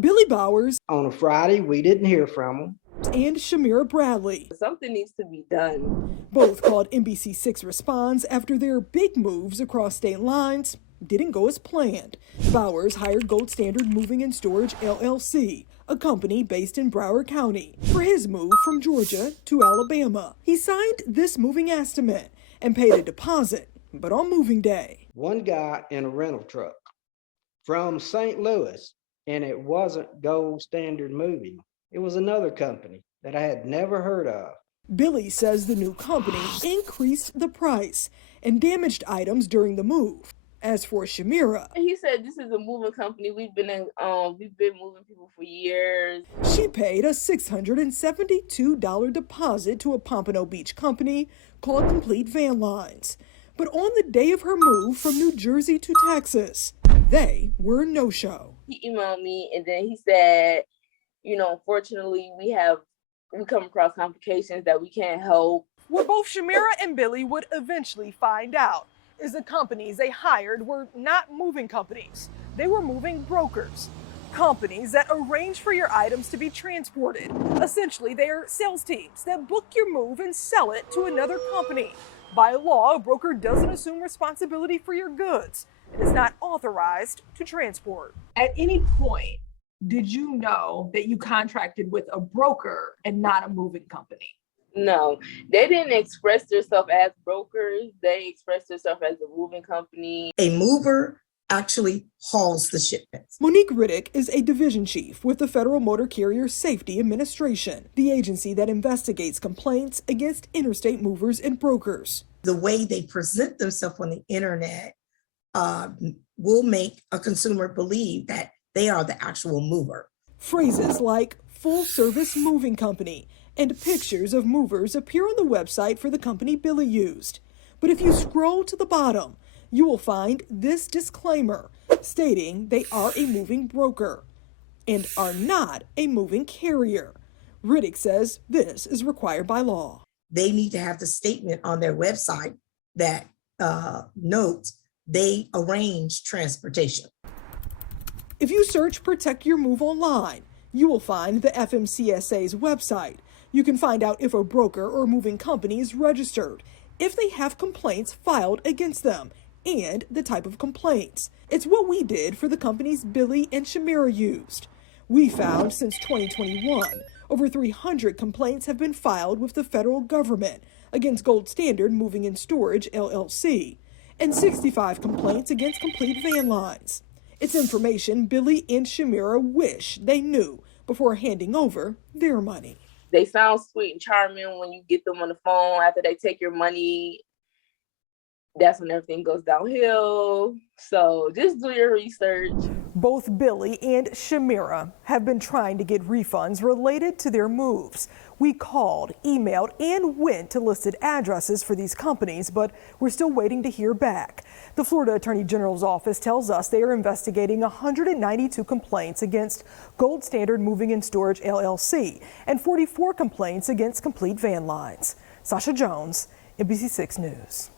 Billy Bowers. On a Friday, we didn't hear from him. And Shamira Bradley. Something needs to be done. Both called NBC6 Responds after their big moves across state lines didn't go as planned. Bowers hired Gold Standard Moving and Storage LLC, a company based in Broward County, for his move from Georgia to Alabama. He signed this moving estimate and paid a deposit, but on moving day. One guy in a rental truck from St. Louis, and it wasn't Gold Standard Moving. It was another company that I had never heard of. Billy says the new company increased the price and damaged items during the move. As for Shamira, he said this is a moving company. We've been moving people for years. She paid a $672 deposit to a Pompano Beach company called Complete Van Lines. But on the day of her move from New Jersey to Texas, they were a no-show. He emailed me and then he said, unfortunately, we come across complications that we can't help. What both Shamira and Billy would eventually find out is the companies they hired were not moving companies. They were moving brokers. Companies that arrange for your items to be transported. Essentially, they are sales teams that book your move and sell it to another company. By law, a broker doesn't assume responsibility for your goods. It is not authorized to transport. At any point, did you know that you contracted with a broker and not a moving company? No, they didn't express themselves as brokers. They expressed themselves as a moving company. A mover actually hauls the shipments. Monique Riddick is a division chief with the Federal Motor Carrier Safety Administration, the agency that investigates complaints against interstate movers and brokers. The way they present themselves on the internet will make a consumer believe that they are the actual mover. Phrases like full service moving company and pictures of movers appear on the website for the company Billy used. But if you scroll to the bottom, you will find this disclaimer stating they are a moving broker and are not a moving carrier. Riddick says this is required by law. They need to have the statement on their website that notes they arrange transportation. If you search Protect Your Move online, you will find the FMCSA's website. You can find out if a broker or moving company is registered, if they have complaints filed against them, and the type of complaints. It's what we did for the companies Billy and Shamira used. We found since 2021, over 300 complaints have been filed with the federal government against Gold Standard Moving and Storage LLC, and 65 complaints against Complete Van Lines. It's information Billy and Shamira wish they knew before handing over their money. They sound sweet and charming when you get them on the phone. After they take your money, that's when everything goes downhill. So just do your research. Both Billy and Shamira have been trying to get refunds related to their moves. We called, emailed, and went to listed addresses for these companies, but we're still waiting to hear back. The Florida Attorney General's office tells us they are investigating 192 complaints against Gold Standard Moving and Storage LLC and 44 complaints against Complete Van Lines. SASHA Jones, NBC6 News.